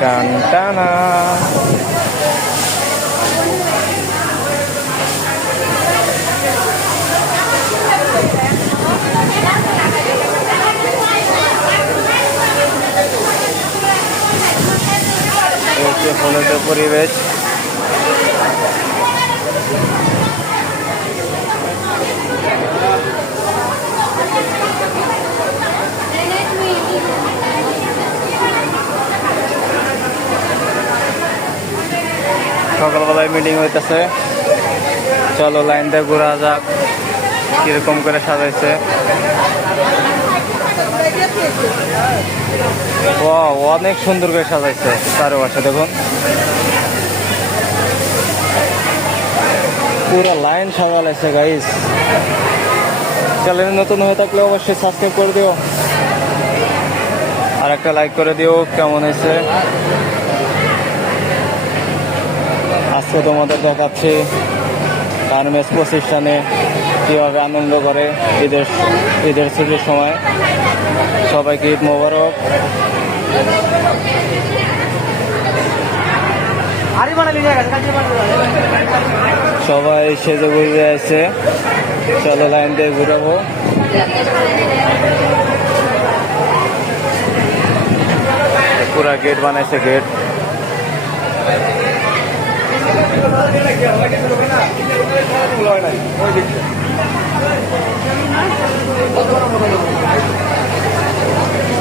টান টানা। ফুলের পরিবেশ। সকালবেলায় মিটিং হইতেছে, চলো লাইন দিয়ে ঘোরা যাক কিরকম করে সাজাইছে। অনেক সুন্দর করে সাজাইছে চারপাশে, দেখুন পুরো লাইন সাজালাইছে গাইস। চ্যানেল নতুন হয়ে থাকলে অবশ্যই সাবস্ক্রাইব করে দিও আর একটা লাইক করে দিও। কেমন হয়েছে আজকে তোমাদের দেখাচ্ছি গার্মেন্টস প্রতিষ্ঠানে কীভাবে আনন্দ করে ঈদের ছুটির সময়। সবাইকে ঈদ মোবারক। সবাই সেজে ঘুরে আছে, চলো লাইন দিয়ে ঘুরাবো। পুরা গেট বানাইছে, গেট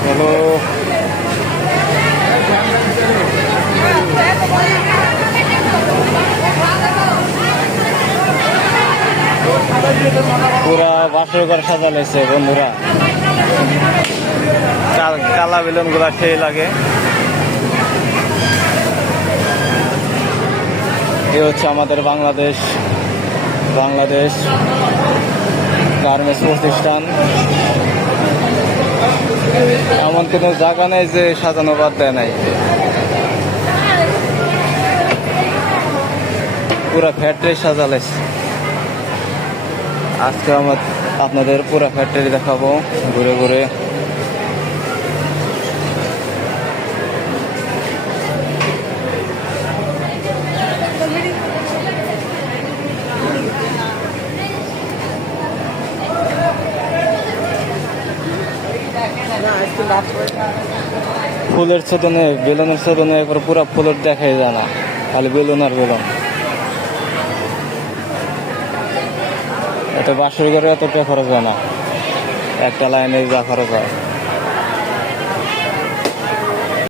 হ্যালো। পুরা বাসর ঘর সাজালাইছে বন্ধুরা, কালা বেলুন গুলা সেই লাগে। এ হচ্ছে আমাদের বাংলাদেশ গার্মেন্টস প্রতিষ্ঠান। এমন কোনো জায়গা নেই যে সাজানো বাদ দেয় নাই, পুরা ফ্যাক্টরি সাজালাইছে। আজকে আপনাদের পুরা ফ্যাক্টরি দেখাবো ঘুরে ঘুরে। ফুলের ছোদনে, বেলুনের ছোদনে একবার পুরা ফুলের দেখাই যায় না, খালি বেলুন আর বেলুন। এত বাসর ঘরে এতটা খরচ হয় না, একটা লাইনে যা খরচ হয়।